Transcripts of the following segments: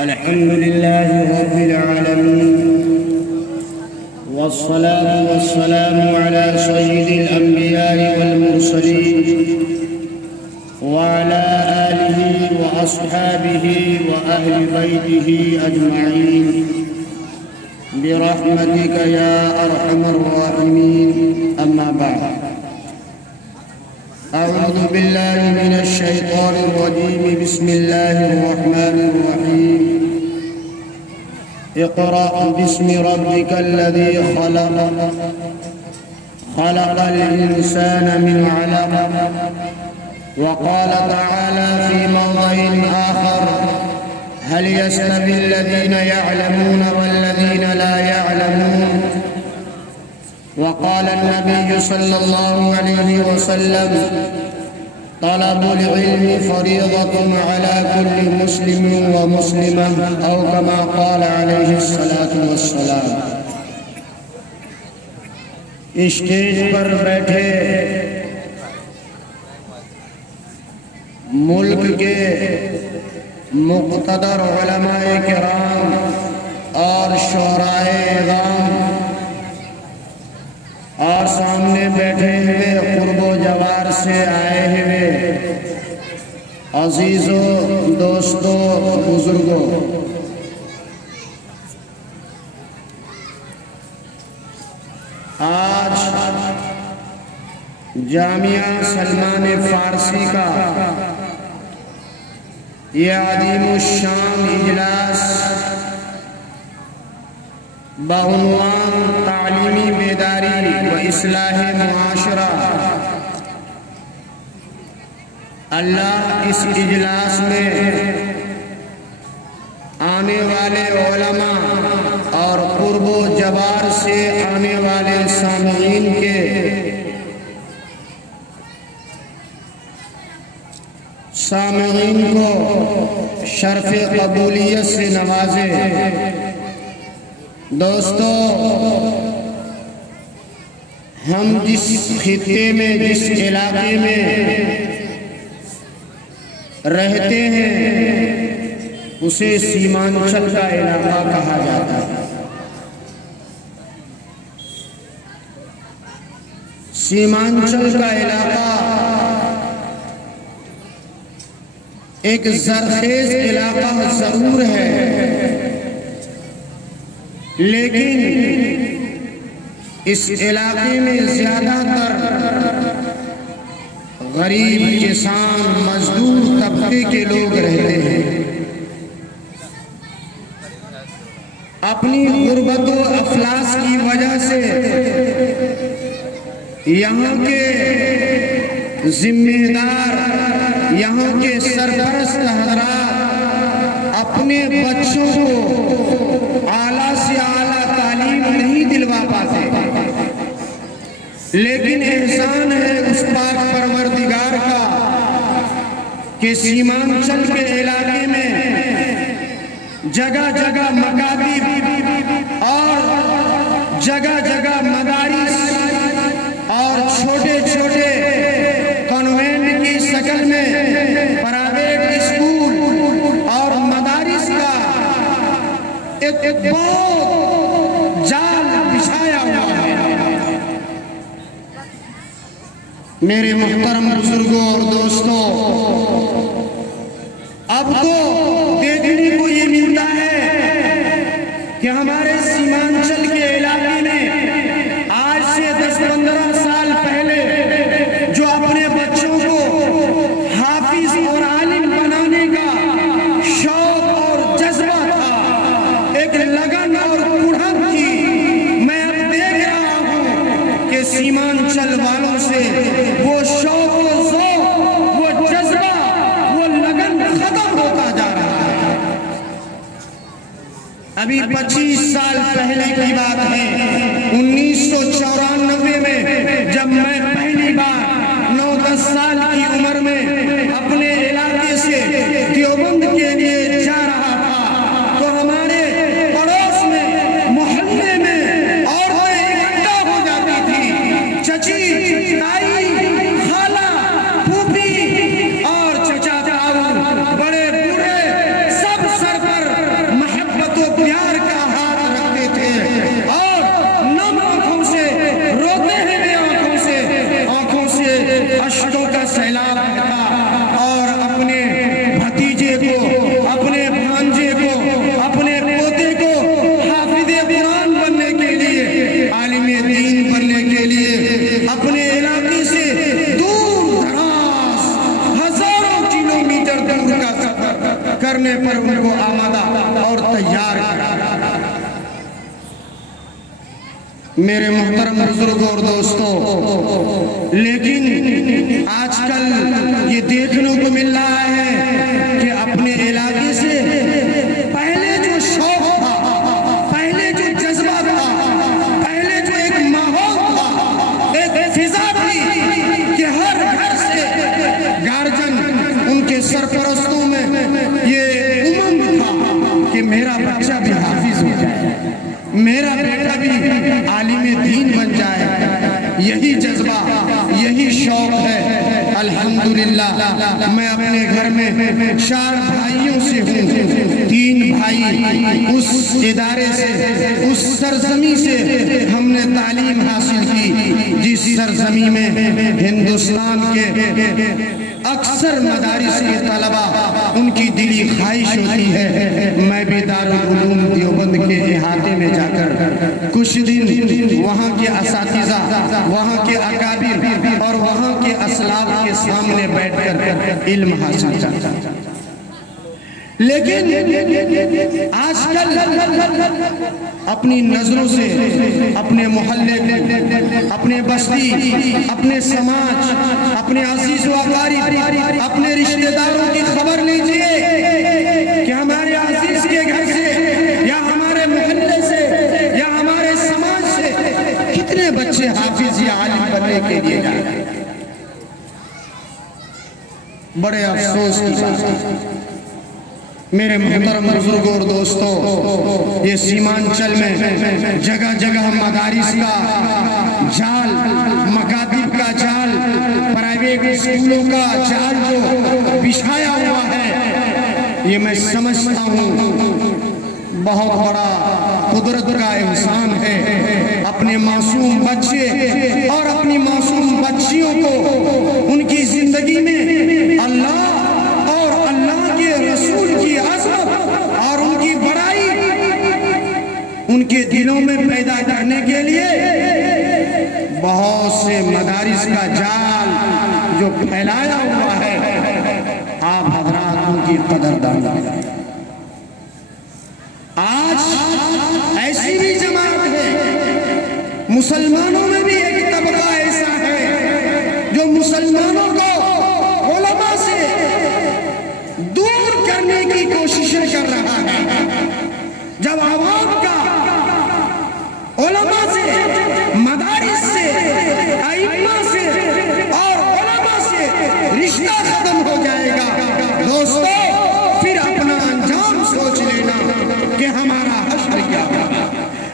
الحمد لله رب العالمين، والصلاة والسلام على سيد الأنبياء والمرسلين وعلى آله وأصحابه وأهل بيته أجمعين برحمتك يا أرحم الراحمين. أما بعد، أعوذ بالله من الشيطان الرجيم. بسم الله الرحمن الرحيم. اقرأ باسم ربك الذي خلق الإنسان من علق. وقال تعالى في موضع آخر: هل يستوي الذين يعلمون والذين لا يعلمون. وقال النبي صلى الله عليه وسلم: طلب العلم فريضة على كل مسلم ومسلمة، أو كما قال عليه الصلاة والسلام. اسٹیج پر بیٹھے ملک کے مقتدر علماء کرام اور شعراء اعظام اور سامنے بیٹھے ہوئے قرب و جوار سے آئے ہوئے عزیزوں، دوستوں، بزرگوں، آج جامعہ سلمان فارسی کا یہ عظیم الشان اجلاس بعنوان تعلیمی بیداری و اصلاح معاشرہ، اللہ اس اجلاس میں آنے والے علماء اور قرب و جوار سے آنے والے سامعین کے کو شرف قبولیت سے نوازے. دوستو، ہم جس خطے میں، جس علاقے میں رہتے ہیں اسے سیمانچل کا علاقہ کہا جاتا ہے. سیمانچل کا علاقہ ایک زرخیز علاقہ ضرور ہے، لیکن اس علاقے میں زیادہ تر غریب، کسان، مزدور طبقے کے لوگ رہتے ہیں. اپنی غربت و افلاس کی وجہ سے یہاں کے ذمہ دار، یہاں کے سرپرست حضرات اپنے بچوں کو اعلیٰ سے اعلیٰ تعلیم نہیں دلوا پاتے، لیکن احسان ہے اس پاک پروردگار کا کہ سیمانچل کے علاقے میں جگہ جگہ مکاتب اور جگہ جگہ مدارس اور چھوٹے چھوٹے کانوینٹ کی شکل میں پرائیویٹ اسکول اور مدارس کا ایک بہت جال بچھایا ہوا ہے. میرے محترم بزرگوں اور دوستوں، اب تو دیکھنے کو یہ ملتا ہے کہ ہمارے سیمانچل کے علاقے میں آج سے 10-15 سال پہلے جو اپنے بچوں کو حافظ اور عالم بنانے کا شوق اور جذبہ تھا، ایک لگن اور کڑھن تھی، میں اب دیکھ رہا ہوں کہ سیمانچل والوں سے وہ شوق و ذوق، وہ جذبہ، وہ لگن ختم ہوتا جا رہا ہے. ابھی 25 سال پہلے کی بات ہے، 1994 میں جب میں پہلی بار 9-10 سال کی عمر میں اپنے علاقے سے دیوبند کے لیے جا رہا تھا، تو ہمارے پڑوس میں، محلے میں عورتیں اکٹھا ہو جاتی تھی. چچی، تائی، خالہ، پھوپھی اور چچا تاؤ، بڑے بوڑھے سب سر پر کرنے پر ان کو آمادہ اور تیار کرا۔ میرے محترم بزرگوں اور دوستوں، لیکن آج کل یہ دیکھنے کو مل رہا ہے کہ اپنے علاقے سے پہلے جو شوق تھا، پہلے جو جذبہ تھا، پہلے جو ایک ماحول تھا، ایک فضا تھی کہ ہر گھر سے گارجن ان کے سرپرستوں میں یہ امنگ تھا کہ میرا بچہ بھی حافظ ہو جائے، میرا بیٹا بھی عالم دین بن جائے۔ یہی جذبہ، یہی شوق ہے۔ الحمدللہ میں اپنے گھر میں 4 بھائیوں سے ہوں، 3 بھائی اس ادارے سے، اس سرزمین سے ہم نے تعلیم حاصل کی جس سرزمین میں ہندوستان کے اکثر مدارس کے طلبہ ان کی دلی خواہش ہوتی ہے میں بھی دارالعلوم دیوبند کے احاطے میں جا کر کچھ دن وہاں کے اساتذہ، وہاں کے اکابر اور وہاں کے اسلاف کے سامنے بیٹھ کر علم حاصل کرتا ہوں۔ لیکن آج کل اپنی نظروں سے اپنے محلے کو، اپنے بستی، اپنے سماج، اپنے عزیز و اقارب، اپنے رشتہ داروں کی خبر لیجئے کہ ہمارے عزیز کے گھر سے یا ہمارے محلے سے یا ہمارے سماج سے کتنے بچے حافظ یا عالم بننے کے لیے جائیں۔ بڑے افسوس کی بات ہے میرے محترم بزرگوں اور دوستوں، یہ سیمانچل میں جگہ جگہ مدارس کا جال، مکاتب کا جال، پرائیویٹ اسکولوں کا جال جو بچھایا ہوا ہے، یہ میں سمجھتا ہوں بہت بڑا قدرت کا احسان ہے۔ اپنے معصوم بچے اور اپنی معصوم بچیوں کو ان کی زندگی میں اللہ اور اللہ کے رسول کی عظمت اور ان کی بڑائی ان کے دلوں میں پیدا کرنے کے لیے بہت سے مدارس کا جال جو پھیلایا ہوا ہے، آپ حضرات ان کی قدردان کریں۔ آج ایسی بھی جماعت ہے، مسلمانوں میں بھی ایک طبقہ ایسا ہے جو مسلمانوں کو علماء سے دور کرنے کی کوششیں کر رہا ہے۔ جب عوام کا علماء سے، مدارس سے، ائمہ سے اور علماء سے رشتہ ختم ہو جائے گا، دوستو پھر اپنا انجام سوچ لینا کہ ہمارا حشر کیا ہوگا۔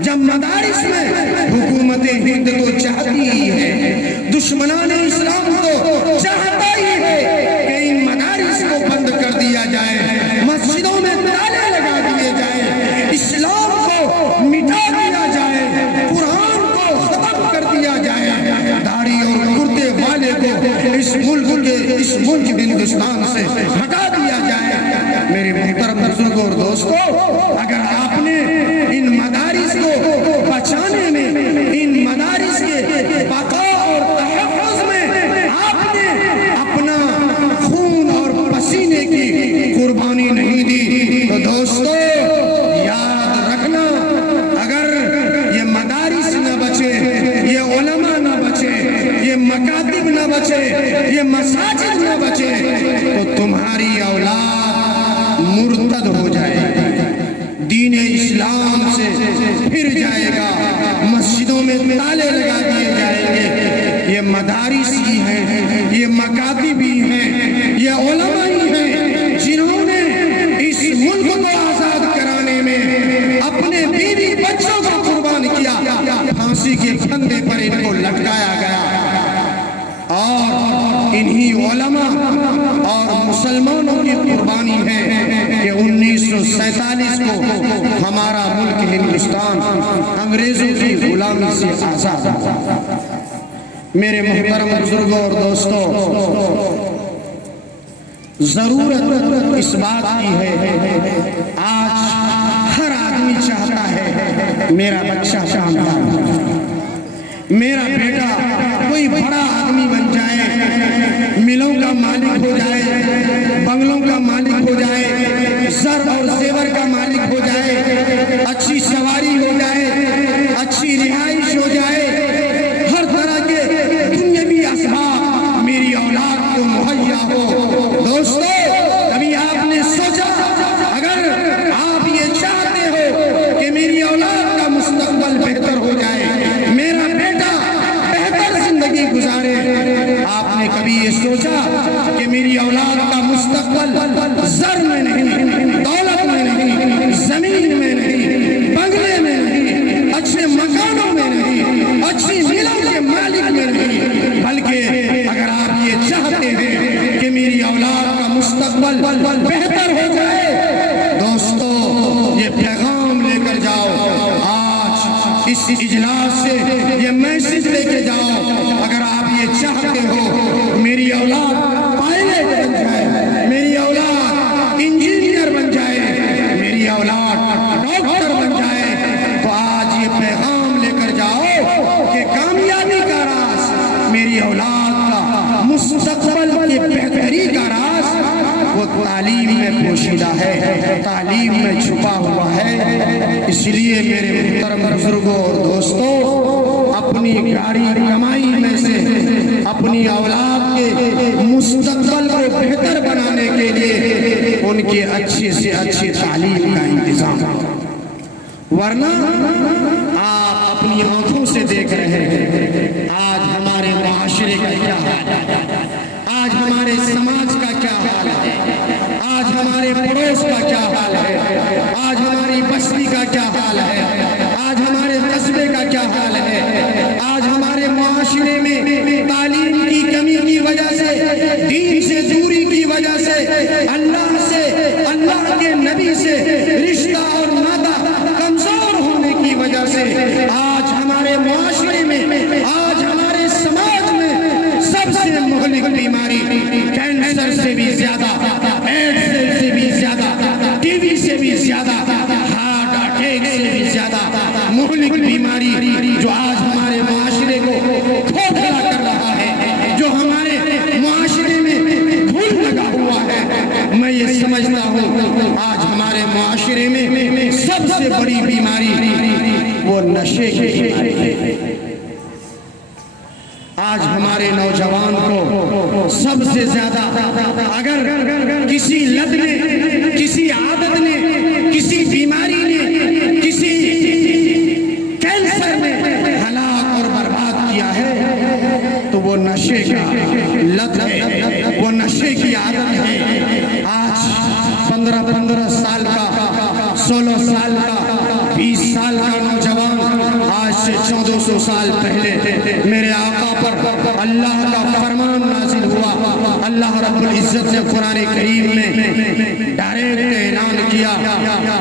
جب مدارس میں حکومت ہند تو چاہتی ہی ہے، دشمنان اسلام تو چاہتا ہی ہے کہ ان مدارس کو بند کر دیا جائے، مسجدوں میں تالے لگا دیے جائیں، اسلام کو مٹا دیا جائے، قرآن کو ختم کر دیا جائے، داڑھی اور کرتے والے کو اس ملک ہندوستان سے ہٹا دیا جائے۔ میرے محترم بزرگوں اور دوستوں، اگر آپ نے ان مدارس کو بچانے میں، ان مدارس کے بقا اور تحفظ میں آپ نے اپنا خون اور پسینے کی قربانی نہیں دی تو دوستو یاد رکھنا، اگر یہ مدارس نہ بچے، یہ علماء نہ بچے، یہ مکاتب نہ بچے، یہ مساجد نہ بچے تو تمہاری اولاد مرتد ہو جائے گا، دین اسلام سے پھر جائے گا، مسجدوں میں تالے لگا دیے جائیں گے۔ یہ مدارس ہی ہیں، یہ مکاتب ہی ہیں، یہ علماء ہی ہیں جنہوں نے اس ملک کو آزاد کرانے میں اپنے بیوی بچوں کو قربان کیا، پھانسی کے پھندے پر ان کو لٹکایا گیا، اور انہی علماء اور مسلمانوں کی قربانی ہے کہ 1947 کو ہمارا ملک ہندوستان انگریزوں کی غلامی سے آزاد ہوا۔ میرے محترم بزرگوں اور دوستوں، ضرورت اس بات کی ہے، آج ہر آدمی چاہتا ہے میرا بچہ کامیاب ہو، میرا بیٹا کوئی بڑا آدمی بن جائے، ملوں کا مالک ہو جائے، بنگلوں کا مالک ہو جائے، مستقبل بہتر ہو جائے۔ دوستو یہ پیغام لے کر جاؤ، آج اس اجلاس سے یہ میسج لے کے جاؤ، اگر آپ یہ چاہتے ہو میری اولاد پائلٹ بن جائے، میری اولاد انجینئر بن جائے، میری اولاد ڈاکٹر بن جائے، تو آج یہ پیغام لے کر جاؤ کہ کامیابی کا راز، میری اولاد کا مستقبل کی بہتری کا راز وہ تعلیم میں پوشیدہ ہے، تعلیم میں چھپا ہوا ہے۔ اس لیے میرے محترم بزرگوں اور دوستوں، اپنی گاڑی کمائی میں سے اپنی اولاد کے مستقبل کو بہتر بنانے کے لیے ان کے اچھے سے اچھی تعلیم کا انتظام، ورنہ آپ اپنی آنکھوں سے دیکھ رہے ہیں آج ہمارے معاشرے کا کیا حال ہے، آج ہمارے سماج کا کیا حال ہے، آج ہمارے پڑوس کا کیا حال ہے، آج ہماری بستی کا کیا حال ہے، آج ہمارے قصبے کا کیا حال ہے، آج ہمارے معاشرے میں تعلیم کی کمی کی وجہ سے، دین سے دوری کی وجہ سے، اللہ سے، اللہ کے نبی سے رشتہ اور ناطہ کمزور ہونے کی وجہ سے آج ہمارے معاشرے میں، آج ہمارے سماج میں سب سے مہلک بیماری کینسر سے بھی زیادہ، ایڈز سے بھی زیادہ، ٹی وی سے بھی زیادہ، ہارٹ اٹیک سے بھی زیادہ مہلک بیماری جو آج ہمارے معاشرے کو کھوکھلا کر رہا ہے، جو ہمارے معاشرے میں گھل لگا ہوا ہے، میں یہ سمجھتا ہوں آج ہمارے معاشرے میں سب سے بڑی بیماری وہ نشے کی بیماری ہے۔ آج ہمارے نوجوان کو سب سے زیادہ اگر کسی لت نے، کسی عادت نے، کسی بیماری نے، کسی کینسر نے ہلاک اور برباد کیا ہے تو وہ نشے کا لت ہے، وہ نشے کی عادت ہے۔ آج 15 سال کا، 16 سال کا، 20 سال کا نوجوان آج سے 1400 سال پہلے میرے آقا پر اللہ کا فرمان نازل ہوا، اللہ رب العزت نے قرآن کریم میں ڈائریکٹ اعلان کیا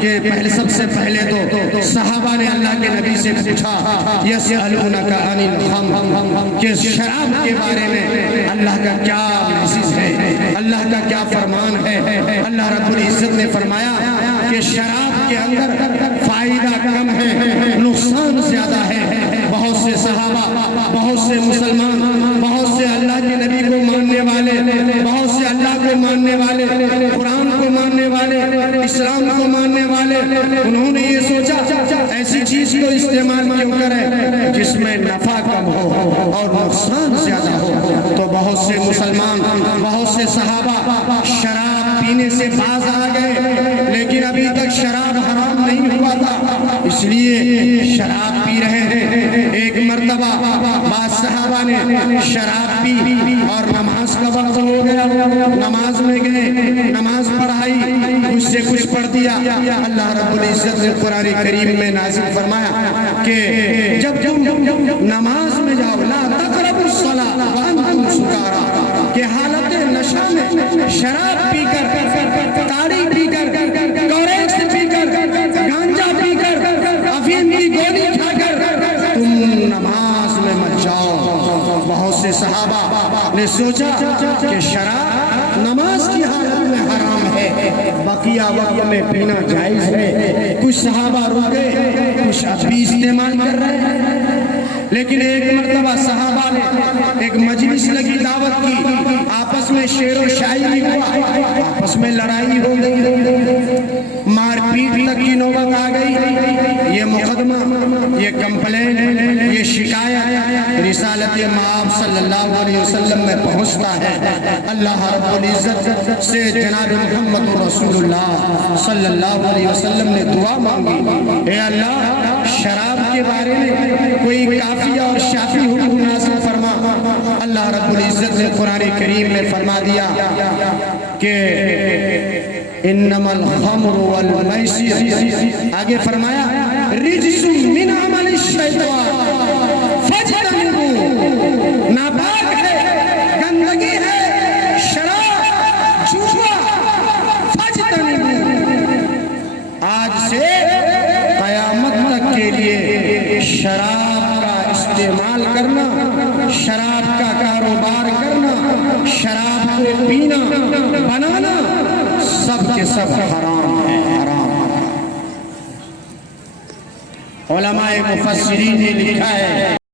کہ سب سے پہلے تو صحابہ نے اللہ کے نبی سے پوچھا یسألونک عن الخمر، کہ شراب کے بارے میں اللہ کا کیا میسج ہے، اللہ کا کیا فرمان ہے۔ اللہ رب العزت نے فرمایا کہ شراب کے اندر فائدہ کم ہے، نقصان زیادہ ہے۔ بہت سے صحابہ، بہت سے مسلمان، بہت سے اللہ کے نبی کو ماننے والے، بہت سے اللہ کو ماننے والے، قرآن کو ماننے والے، اسلام کو ماننے والے، انہوں نے یہ سوچا ایسی چیز کو استعمال کیوں کریں جس میں نفع کم ہو اور نقصان زیادہ ہو۔ تو بہت سے مسلمان، بہت سے صحابہ شراب پینے سے باز آ گئے، لیکن ابھی تک شراب حرام نہیں ہوا تھا، اس لیے شراب پی رہے ہیں۔ ایک مرتبہ بعض صحابہ نے شراب پی اور نماز کا وقت ہو گیا، نماز میں گئے، نماز پڑھائی، کچھ سے کچھ پڑھ دیا۔ اللہ رب العزت نے قرآن کریم میں نازل فرمایا کہ جب تم نماز میں جاؤ لا تقربوا الصلاۃ وانتم سکارا، کہ حالت نشہ میں شراب پی کر، تاڑی پی کر، کوریکس پی کر، گانجا پی کر، افیم کی گولی کھا کر تم نماز میں مت جاؤ۔ بہت سے صحابہ نے سوچا کہ شراب نماز کی حالت میں حرام ہے، بقیہ وقت میں پینا جائز ہے۔ کچھ صحابہ رکے، کچھ اب بھی استعمال کر رہے ہیں۔ لیکن ایک مرتبہ صحابہ نے ایک مجلس لگی، دعوت کی، آپس میں شعر و شاعری ہوا، آپس میں لڑائی ہو گئی، مار پیٹ تک کی نوبت آ گئی۔ یہ مقدمہ، یہ کمپلین، یہ شکایت رسالت مآب صلی اللہ علیہ وسلم میں پہنچتا ہے۔ اللہ رب العزت سے جناب محمد رسول اللہ صلی اللہ علیہ وسلم نے دعا مانگی، اے اللہ شراب کے بارے میں کوئی کافی اور شافی حکم نازل فرما۔ اللہ رب العزت نے قرآن کریم میں فرما دیا کہ انما الخمر والمیسر، آگے فرمایا رجس من عمل الشیطان فاجتنبوہ، ناپاک ہے، گندگی ہے، شراب، جوا، استعمال کرنا، شراب کا کاروبار کرنا، شراب کو پینا، بنانا، سب کے سب حرام ہے، حرام۔ علماء مفسرین نے لکھا ہے